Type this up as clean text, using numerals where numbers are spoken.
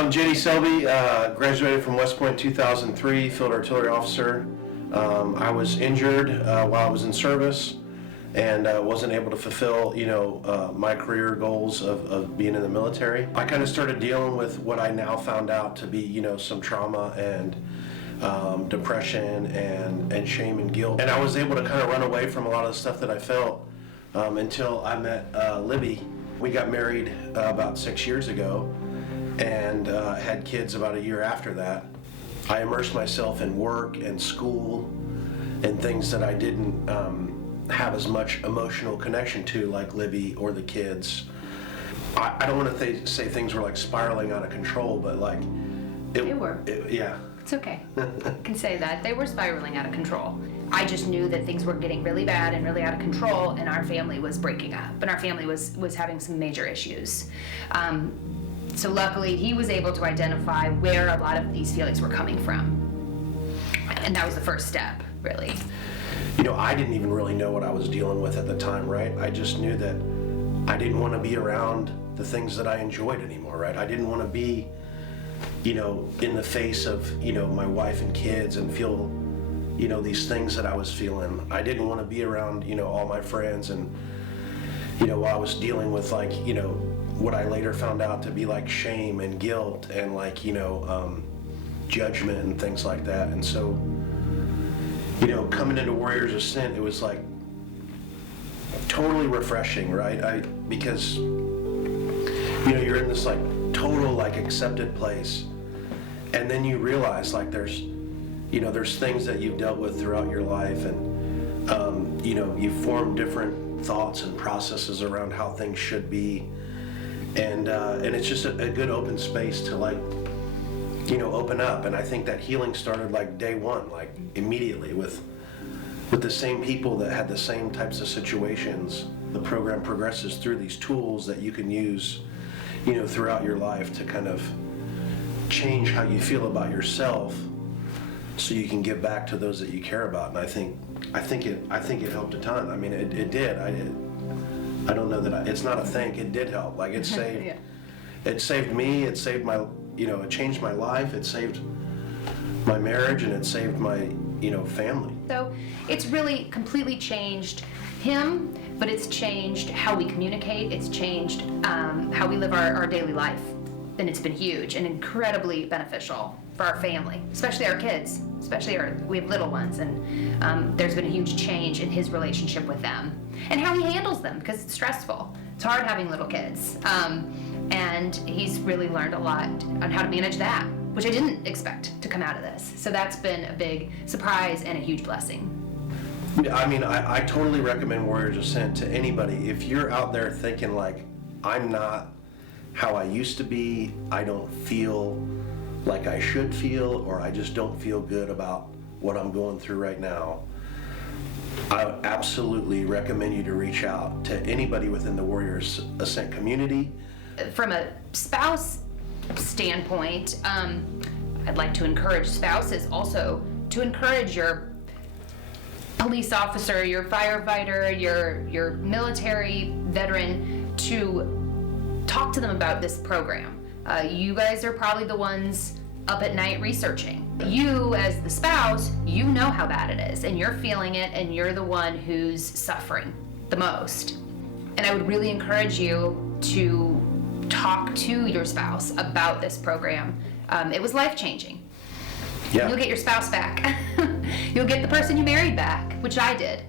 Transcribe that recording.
I'm JD Selby, graduated from West Point 2003, field artillery officer. I was injured while I was in service and wasn't able to fulfill, my career goals of being in the military. I kind of started dealing with what I now found out to be, some trauma and depression and shame and guilt. And I was able to kind of run away from a lot of the stuff that I felt until I met Libby. We got married about 6 years ago and had kids about a year after that. I immersed myself in work and school and things that I didn't have as much emotional connection to, like Libby or the kids. I don't want to say things were like spiraling out of control, but like They were. Yeah. It's okay. I can say that. They were spiraling out of control. I just knew that things were getting really bad and really out of control, and our family was breaking up, and our family was having some major issues. So luckily, he was able to identify where a lot of these feelings were coming from. And that was the first step, really. I didn't even really know what I was dealing with at the time, right? I just knew that I didn't want to be around the things that I enjoyed anymore, right? I didn't want to be, in the face of, my wife and kids and feel, these things that I was feeling. I didn't want to be around, all my friends and, while I was dealing with like, what I later found out to be like shame and guilt and like, judgment and things like that. And so, coming into Warriors Ascent, it was like totally refreshing, right? Because, you're in this like total like accepted place. And then you realize like there's things that you've dealt with throughout your life and, you form different thoughts and processes around how things should be. And it's just a good open space to like, open up. And I think that healing started like day one, like immediately with the same people that had the same types of situations. The program progresses through these tools that you can use, throughout your life to kind of change how you feel about yourself so you can give back to those that you care about. And I think it helped a ton. I mean, it did. I don't know that it's not a think. It did help. Like it saved, Yeah. It saved me. It saved my, it changed my life. It saved my marriage, and it saved my, family. So it's really completely changed him, but it's changed how we communicate. It's changed how we live our daily life. And it's been huge and incredibly beneficial for our family, especially our kids, we have little ones, and there's been a huge change in his relationship with them and how he handles them, because it's stressful. It's hard having little kids. And he's really learned a lot on how to manage that, which I didn't expect to come out of this. So that's been a big surprise and a huge blessing. I mean, I totally recommend Warriors Ascent to anybody. If you're out there thinking like, I'm not how I used to be, I don't feel like I should feel, or I just don't feel good about what I'm going through right now, I would absolutely recommend you to reach out to anybody within the Warriors Ascent community. From a spouse standpoint, I'd like to encourage spouses also to encourage your police officer, your firefighter, your military veteran to talk to them about this program. You guys are probably the ones up at night researching. You, as the spouse, you know how bad it is, and you're feeling it, and you're the one who's suffering the most. And I would really encourage you to talk to your spouse about this program. It was life-changing. Yeah. You'll get your spouse back. You'll get the person you married back, which I did.